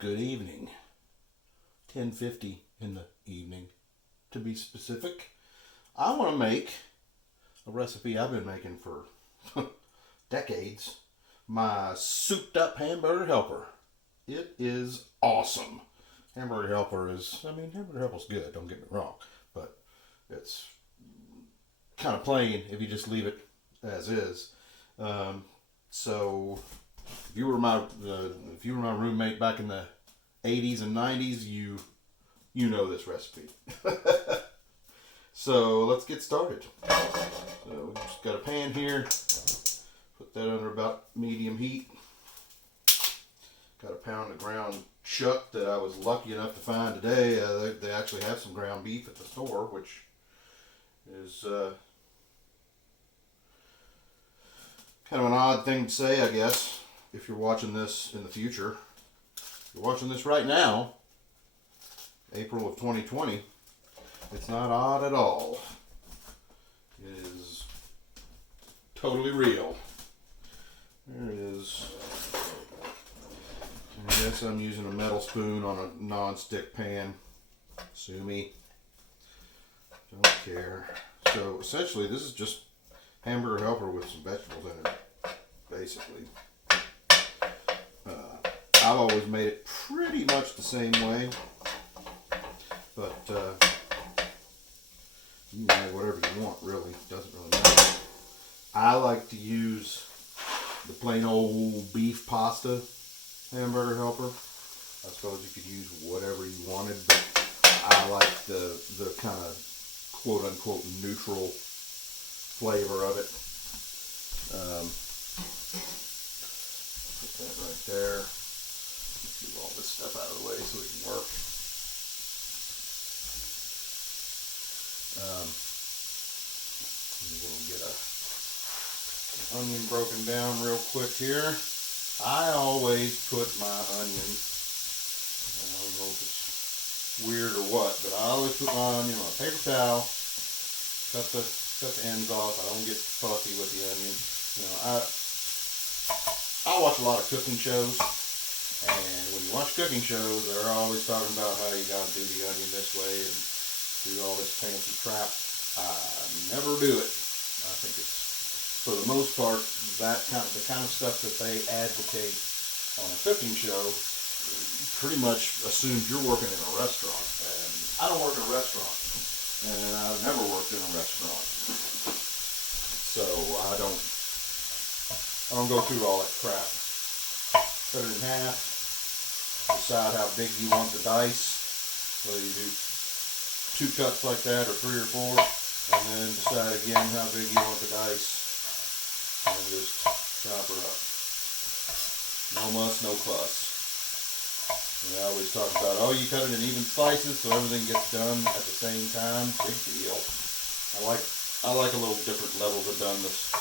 Good evening. 10:50 in the evening, to be specific. I want to make a recipe I've been making for decades. My souped up Hamburger Helper. It is awesome. Hamburger Helper Hamburger Helper's good, don't get me wrong, but it's kind of plain if you just leave it as is. So if you were my roommate back in the 80s and 90s, you know this recipe. So let's get started. So we just got a pan here. Put that under about medium heat. Got a pound of ground chuck that I was lucky enough to find today. They actually have some ground beef at the store, which is kind of an odd thing to say, I guess, if you're watching this in the future. If you're watching this right now, April of 2020, it's not odd at all. It is totally real. There it is. I guess I'm using a metal spoon on a non-stick pan. Sue me. Don't care. So essentially this is just Hamburger Helper with some vegetables in it, basically. I've always made it pretty much the same way, but you can make whatever you want, really. Doesn't really matter. I like to use the plain old beef pasta Hamburger Helper. I suppose you could use whatever you wanted, but I like the kind of quote unquote neutral flavor of it. Put that right there. Move all this stuff out of the way so it can work. We'll get an onion broken down real quick here. I always put my onion, I don't know if it's weird or what, but I always put my onion on a paper towel, cut the ends off. I don't get fussy with the onion. You know, I watch a lot of cooking shows, and when you watch cooking shows, they're always talking about how you got to do the onion this way and do all this fancy crap. I never do it. I think it's, for the most part, the kind of stuff that they advocate on a cooking show pretty much assumes you're working in a restaurant. And I don't work in a restaurant, and I've never worked in a restaurant, so I don't go through all that crap. Cut it in half. Decide how big you want the dice, whether you do 2 cuts like that or 3 or 4, and then decide again how big you want the dice. And just chop her up. No muss, no fuss. And I always talk about, oh, you cut it in even slices so everything gets done at the same time. Big deal. I like a little different levels of doneness.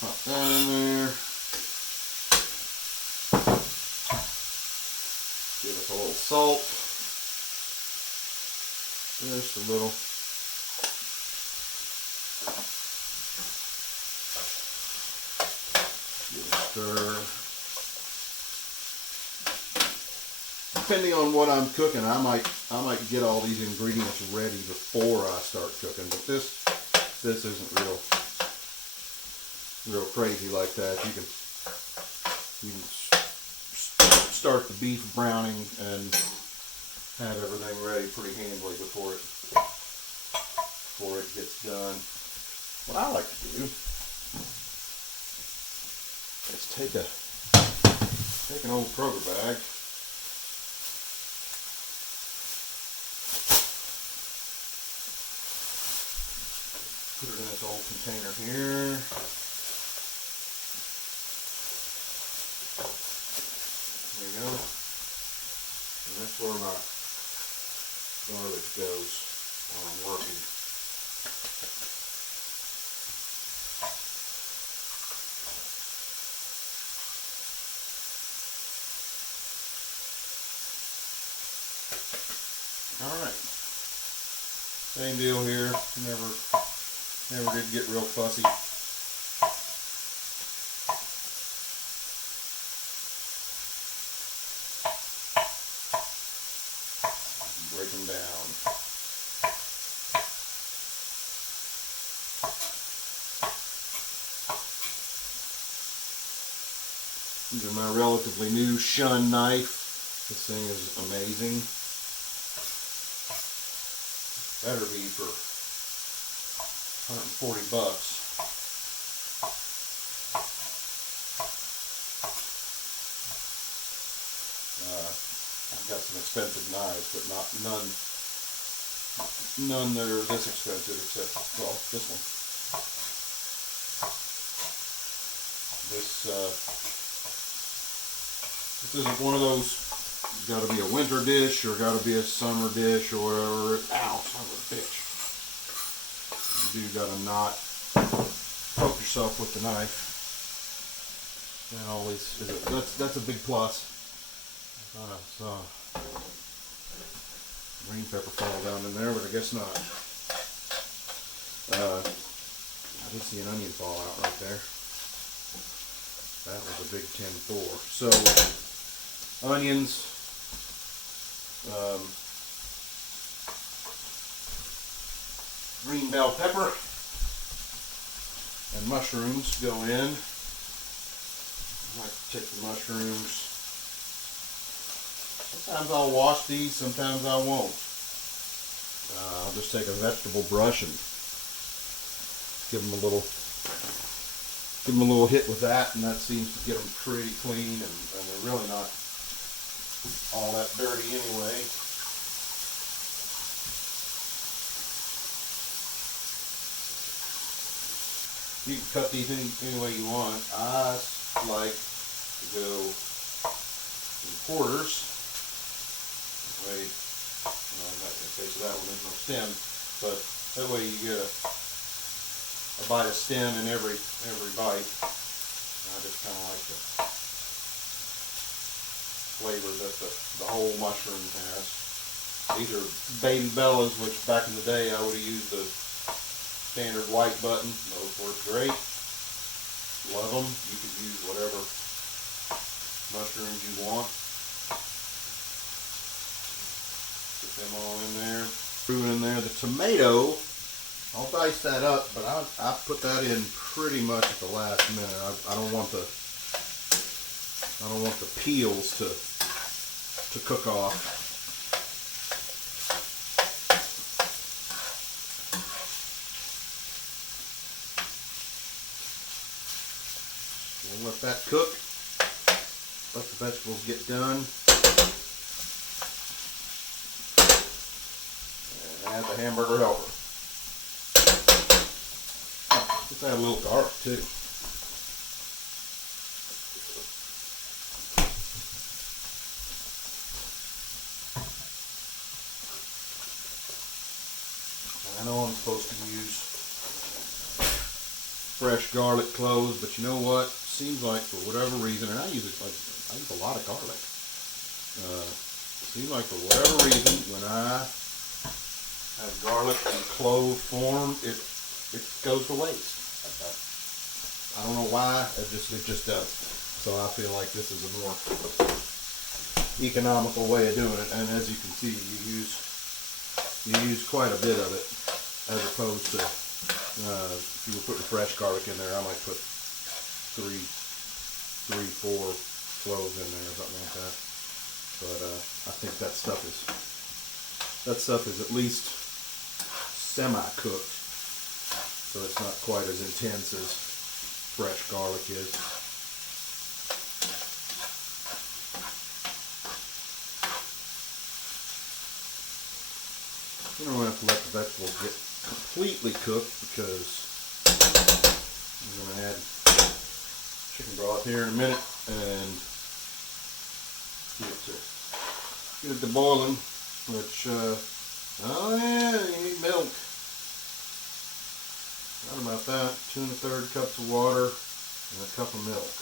Pop that in there. Give us a little salt. Just a little. Stir. Depending on what I'm cooking, I might get all these ingredients ready before I start cooking. But this isn't real crazy like that. You can start the beef browning and have everything ready pretty handily before it gets done. What I like to do is take an old Kroger bag, put it in this old container here. There you go. And that's where my garbage goes while I'm working. Alright. Same deal here. Never did get real fussy. Using my relatively new Shun knife. This thing is amazing. Better be for 140 bucks. I've got some expensive knives, but none that are this expensive except, well, this one. This isn't one of those, got to be a winter dish or got to be a summer dish or whatever. Ow, son of a bitch. You do got to not poke yourself with the knife. That always is that's a big plus. Saw green pepper fall down in there, but I guess not. I did see an onion fall out right there. That was a big 10-4. So, onions, green bell pepper, and mushrooms go in. I like to take the mushrooms. Sometimes I'll wash these, sometimes I won't. I'll just take a vegetable brush and give them a little hit with that, and that seems to get them pretty clean, and they're really not all that dirty anyway. You can cut these any way you want. I like to go in quarters. That way, in the case of that one, there's no stem, but that way you get a bite of stem in every bite. I just kind of like the flavor that the whole mushroom has. These are baby bellas, which back in the day I would have used the standard white button. Those work great. Love them. You could use whatever mushrooms you want. Put them all in there. Threw in there the tomato. I'll dice that up, but I put that in pretty much at the last minute. I don't want the peels to cook off. We'll let that cook. Let the vegetables get done. And add the Hamburger Helper. Let's add a little garlic too. I know I'm supposed to use fresh garlic cloves, but you know what? Seems like for whatever reason, and I use a lot of garlic. Seems like for whatever reason, when I have garlic in clove form, it goes to waste. I don't know why, it just does. So I feel like this is a more economical way of doing it, and as you can see, you use quite a bit of it, as opposed to if you were putting fresh garlic in there, I might put three, 4 cloves in there or something like that. But I think that stuff is at least semi-cooked, so it's not quite as intense as fresh garlic is. You don't have to let the vegetables get completely cooked, because I'm going to add chicken broth here in a minute and get it to boiling, which, oh yeah, you need milk. Not about that. 2 1/3 cups of water and a cup of milk.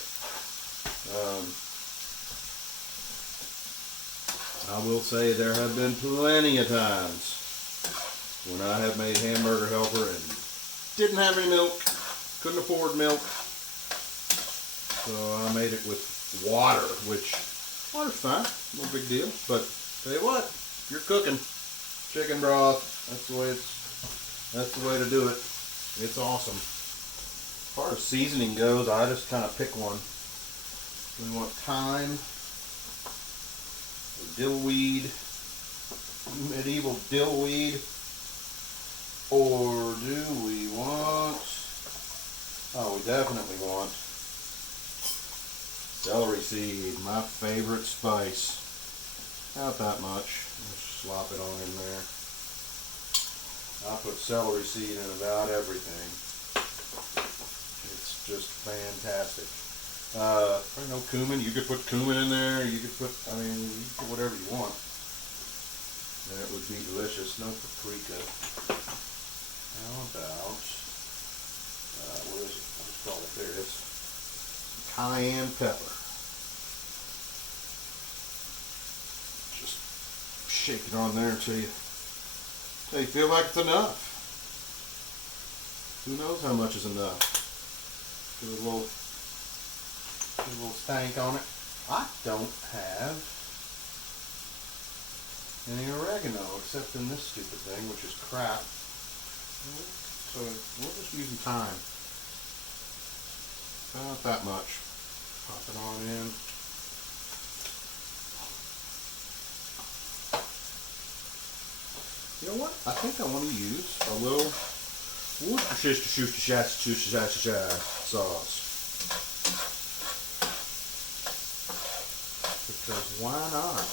I will say there have been plenty of times when I have made Hamburger Helper and didn't have any milk, couldn't afford milk, so I made it with water, which water's fine, no big deal. But tell you what, you're cooking chicken broth. That's the way to do it. It's awesome. As far as seasoning goes, I just kind of pick one We want thyme, or dillweed, medieval dillweed, or do we want, oh, we definitely want celery seed, my favorite spice. Not that much. Just slop it on in there. I put celery seed in about everything. It's just fantastic. Probably no cumin. You could put cumin in there. You could put, I mean, you could put whatever you want. And it would be delicious. No paprika. How about, what is it? What is it called? There it is. Cayenne pepper. Just shake it on there until you feel like it's enough. Who knows how much is enough? Give it a little stank on it. I don't have any oregano except in this stupid thing, which is crap. So we're just using thyme. About that much. Pop it on in. You know what? I think I want to use a little Worcestershire sauce. Because why not?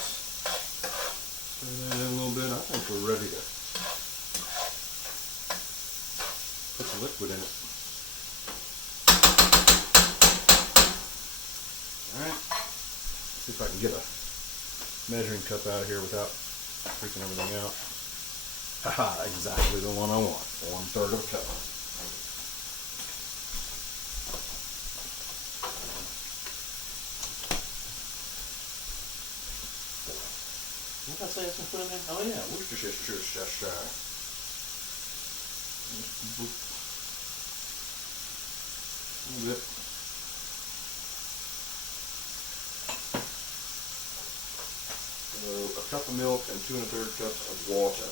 Stir that in a little bit. I think we're ready to put the liquid in it. Alright. See if I can get a measuring cup out of here without freaking everything out. Haha, exactly the one I want. 1/3 of a cup. What did I say I was going to put in there? Oh yeah, Worcestershire. A little bit. So a cup of milk and 2 1/3 cups of water.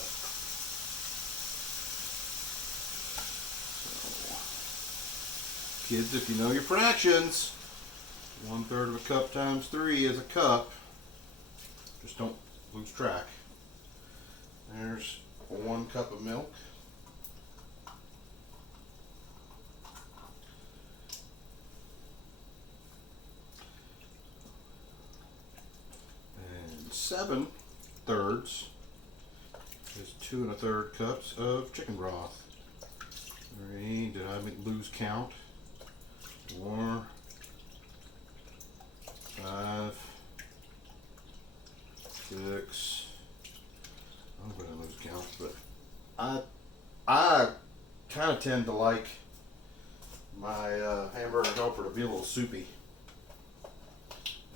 Kids, if you know your fractions, 1/3 of a cup times 3 is a cup. Just don't lose track. There's 1 cup of milk. And 7/3 is 2 1/3 cups of chicken broth. 3, did I lose count? 4, 5, 6. I'm gonna lose count, but I kind of tend to like my Hamburger Helper to be a little soupy. I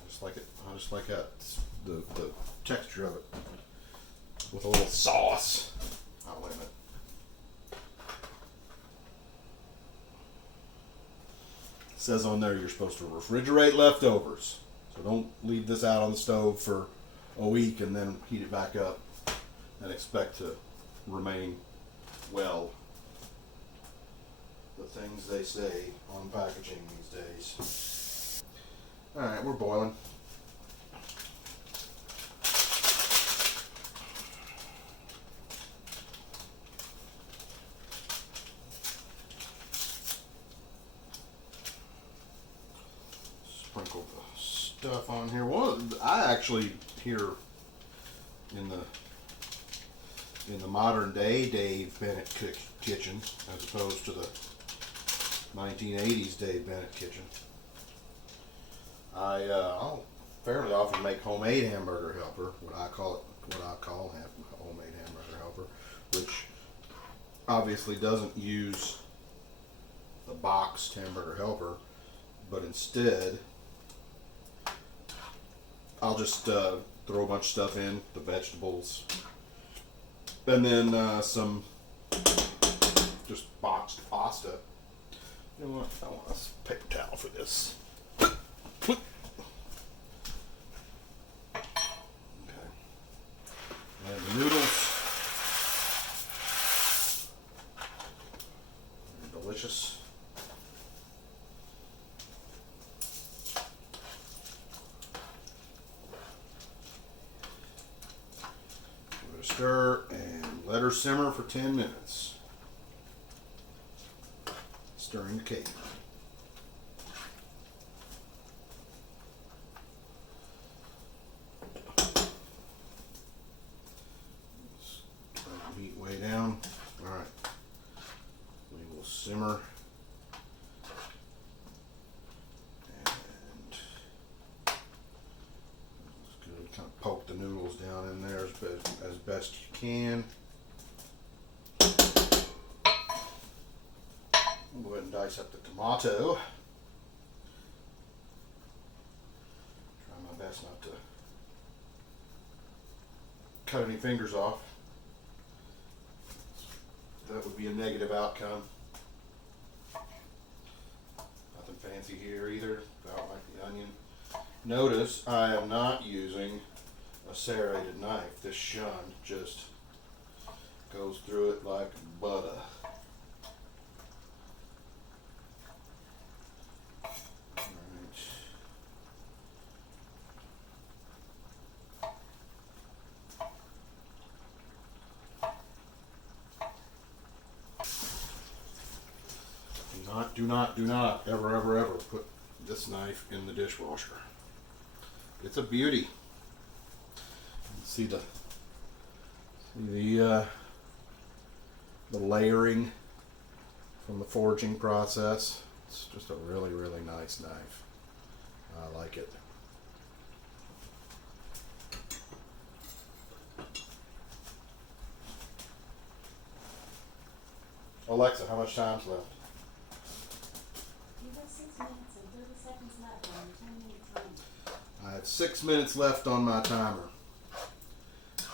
just like it. I just like that the texture of it with a little sauce. Oh, wait a minute. It says on there you're supposed to refrigerate leftovers, so don't leave this out on the stove for a week and then heat it back up and expect to remain well. The things they say on packaging these days. Alright, we're boiling. Sprinkle the stuff on here. Well, I actually here in the modern day Dave Bennett kitchen, as opposed to the 1980s Dave Bennett kitchen, I'll fairly often make homemade Hamburger Helper, what I call homemade Hamburger Helper, which obviously doesn't use the boxed Hamburger Helper, but instead I'll just throw a bunch of stuff in, the vegetables, and then some just boxed pasta. You know what? I want a paper towel for this. Okay. And the noodles. They're delicious. Stir and let her simmer for 10 minutes. Stirring occasionally. Let the meat way down. All right. We will simmer. And it's good. Kind of poke the noodles down in there as best you can. Go ahead and dice up the tomato. Try my best not to cut any fingers off. That would be a negative outcome. Nothing fancy here either, about like the onion. Notice I am not using a serrated knife. This shunt just goes through it like butter. Do not ever put this knife in the dishwasher. It's a beauty. See the layering from the forging process. It's just a really nice knife. I like it. Alexa, how much time's left? I have 6 minutes left on my timer.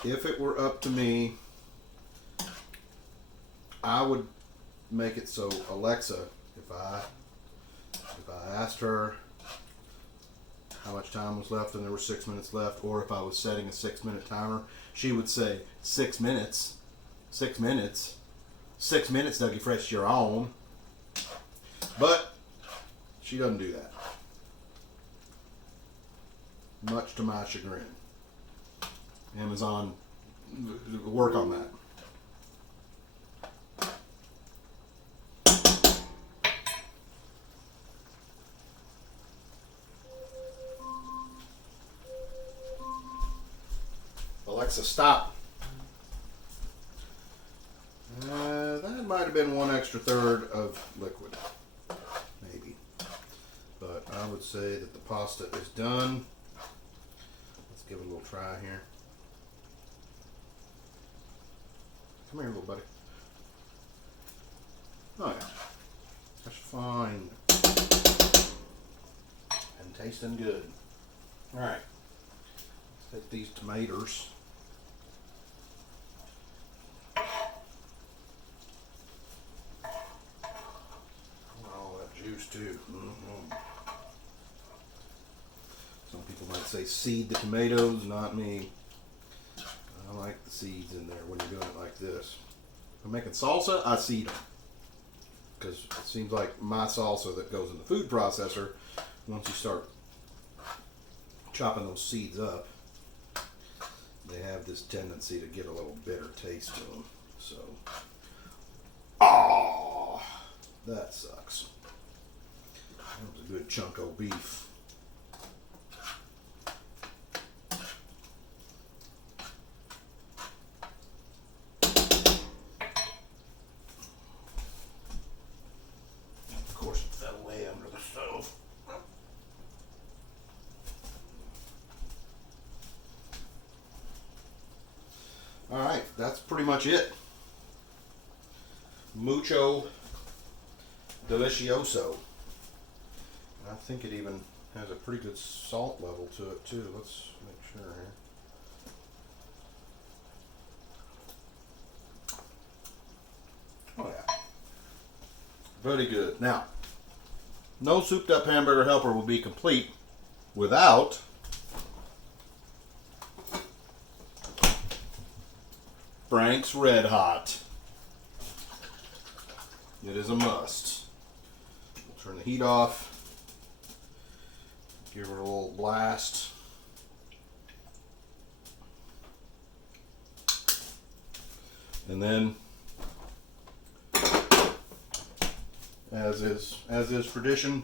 If it were up to me, I would make it so Alexa, if I asked her how much time was left and there were 6 minutes left, or if I was setting a 6 minute timer, she would say 6 minutes, 6 minutes, 6 minutes, Dougie Fresh, you're on. But she doesn't do that. Much to my chagrin. Amazon, work on that. Alexa, stop. That might have been 1 extra third of liquid. Maybe. But I would say that the pasta is done. Give it a little try here. Come here, little buddy. Oh yeah, that's fine. And tasting good. All right, let's take these tomatoes. All that juice too. Some people might say seed the tomatoes, not me. I like the seeds in there when you're doing it like this. If I'm making salsa, I seed them. Because it seems like my salsa that goes in the food processor, once you start chopping those seeds up, they have this tendency to get a little bitter taste to them. So, that sucks. That was a good chunk of beef. Alright, that's pretty much it. Mucho delicioso. I think it even has a pretty good salt level to it too. Let's make sure here. Oh yeah. Very good. Now, no souped up hamburger helper will be complete without Frank's Red Hot. It is a must. We'll turn the heat off. Give her a little blast. And then, as is tradition,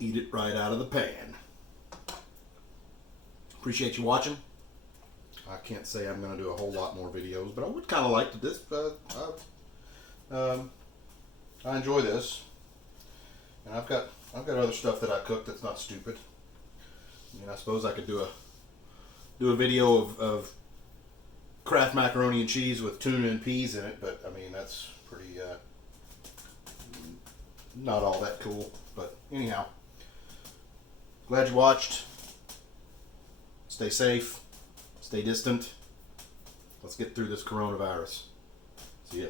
eat it right out of the pan. Appreciate you watching. I can't say I'm going to do a whole lot more videos, but I would kind of like to this. I enjoy this, and I've got other stuff that I cook that's not stupid. I mean, I suppose I could do a video of Kraft macaroni and cheese with tuna and peas in it, but I mean that's pretty not all that cool. But anyhow, glad you watched. Stay safe, stay distant. Let's get through this coronavirus. See ya.